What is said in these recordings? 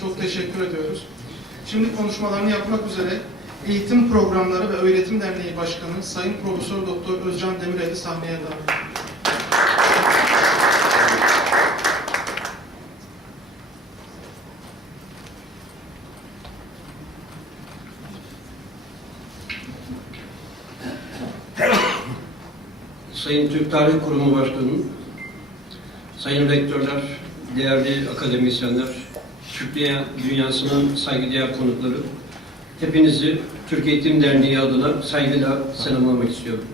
Çok teşekkür ediyoruz. Şimdi konuşmalarını yapmak üzere Eğitim Programları ve Öğretim Derneği Başkanı Sayın Profesör Doktor Özcan Demirel'i sahneye davet. Sayın Türk Tarih Kurumu Başkanı, Sayın Rektörler, değerli akademisyenler, Dünya- Dünyası'nın saygıdeğer konukları, hepinizi Türk Eğitim Derneği adına saygıyla selamlamak istiyorum.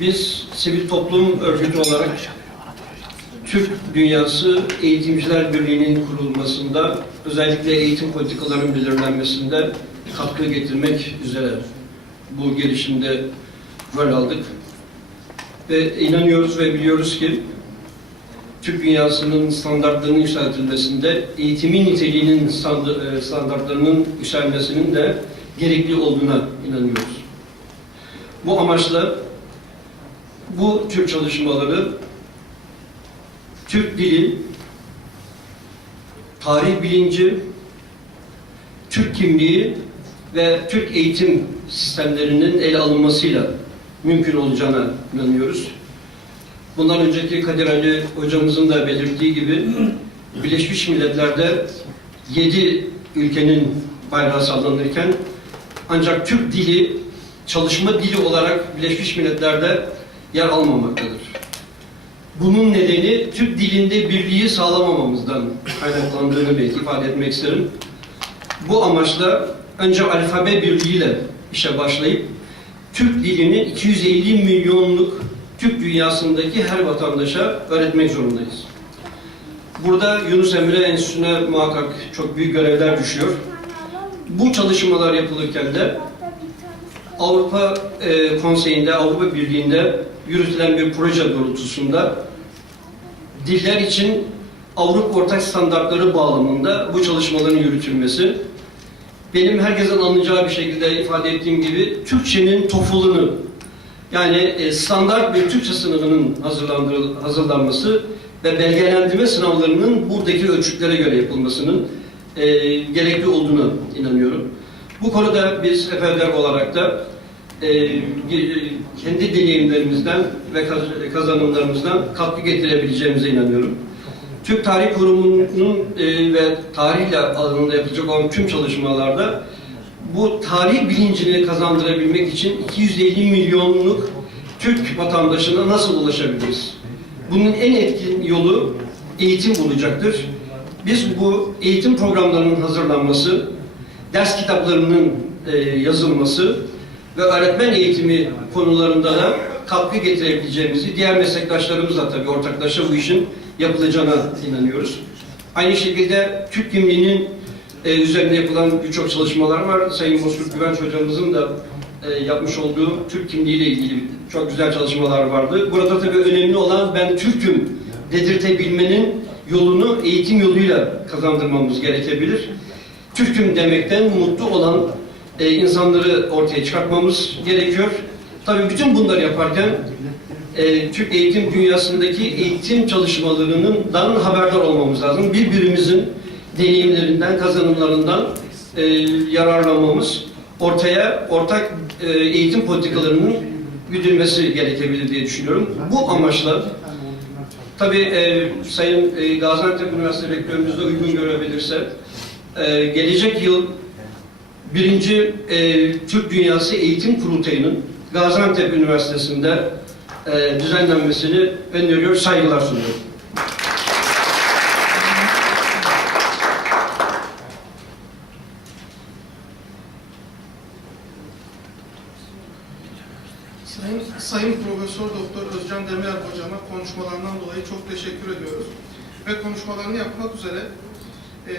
Biz sivil toplum örgütü olarak Türk Dünyası Eğitimciler Birliği'nin kurulmasında, özellikle eğitim politikalarının belirlenmesinde katkı getirmek üzere bu girişimde rol aldık. Ve inanıyoruz ve biliyoruz ki Türk dünyasının standartlarının yükseltilmesinde eğitimin niteliğinin e, standartlarının yükselmesinin de gerekli olduğuna inanıyoruz. Bu amaçla bu tür çalışmaları Türk dili, tarih bilinci, Türk kimliği ve Türk eğitim sistemlerinin ele alınmasıyla mümkün olacağına inanıyoruz. Bundan önceki Kadir Ali hocamızın da belirttiği gibi Birleşmiş Milletler'de yedi ülkenin bayrağı sallanırken ancak Türk dili çalışma dili olarak Birleşmiş Milletler'de yer almamaktadır. Bunun nedeni Türk dilinde birliği sağlamamamızdan kaynaklandığını belki ifade etmek isterim. Bu amaçla önce alfabe birliğiyle işe başlayıp Türk dilini 250 milyonluk Türk dünyasındaki her vatandaşa öğretmek zorundayız. Burada Yunus Emre Enstitüsü'ne muhakkak çok büyük görevler düşüyor. Bu çalışmalar yapılırken de Avrupa e, Konseyi'nde, Avrupa Birliği'nde yürütülen bir proje doğrultusunda diller için Avrupa ortak standartları bağlamında bu çalışmaların yürütülmesi benim herkesin anlayacağı bir şekilde ifade ettiğim gibi Türkçenin tofulunu yani e, standart bir Türkçe hazırlandığı- hazırlanması ve belgelendirme sınavlarının buradaki ölçütlere göre yapılmasının e, gerekli olduğunu inanıyorum. Bu konuda biz Efeler olarak da e, ge- kendi deneyimlerimizden ve kaz- kazanımlarımızdan katkı getirebileceğimize inanıyorum. Türk Tarih Kurumu'nun e, ve tarihle alanında yapılacak olan tüm çalışmalarda bu tarih bilincini kazandırabilmek için 250 milyonluk Türk vatandaşına nasıl ulaşabiliriz? Bunun en etkin yolu eğitim olacaktır. Biz bu eğitim programlarının hazırlanması, ders kitaplarının e, yazılması ve öğretmen eğitimi konularında da katkı getirebileceğimizi, diğer meslektaşlarımızla tabii ortaklaşa bu işin yapılacağına inanıyoruz. Aynı şekilde Türk kimliğinin e, üzerinde yapılan birçok çalışmalar var. Sayın Bozkurt Güvenç hocamızın da e, yapmış olduğu Türk kimliğiyle ilgili çok güzel çalışmalar vardı. Burada tabii önemli olan ben Türk'üm dedirtebilmenin yolunu eğitim yoluyla kazandırmamız gerekebilir. Türk'üm demekten mutlu olan e, insanları ortaya çıkartmamız gerekiyor. Tabii bütün bunları yaparken e, Türk eğitim dünyasındaki eğitim çalışmalarından haberdar olmamız lazım. Birbirimizin deneyimlerinden, kazanımlarından e, yararlanmamız, ortaya ortak e, eğitim politikalarının güdülmesi gerekebilir diye düşünüyorum. Bu amaçla tabii Sayın Gaziantep Üniversitesi Rektörümüz de uygun görebilirse gelecek yıl birinci Türk Dünyası Eğitim Kurultayı'nın Gaziantep Üniversitesi'nde e, düzenlenmesini öneriyor, saygılar sunuyorum. Sayın, Sayın Profesör Doktor Özcan Demirel hocama konuşmalarından dolayı çok teşekkür ediyoruz. Ve konuşmalarını yapmak üzere e,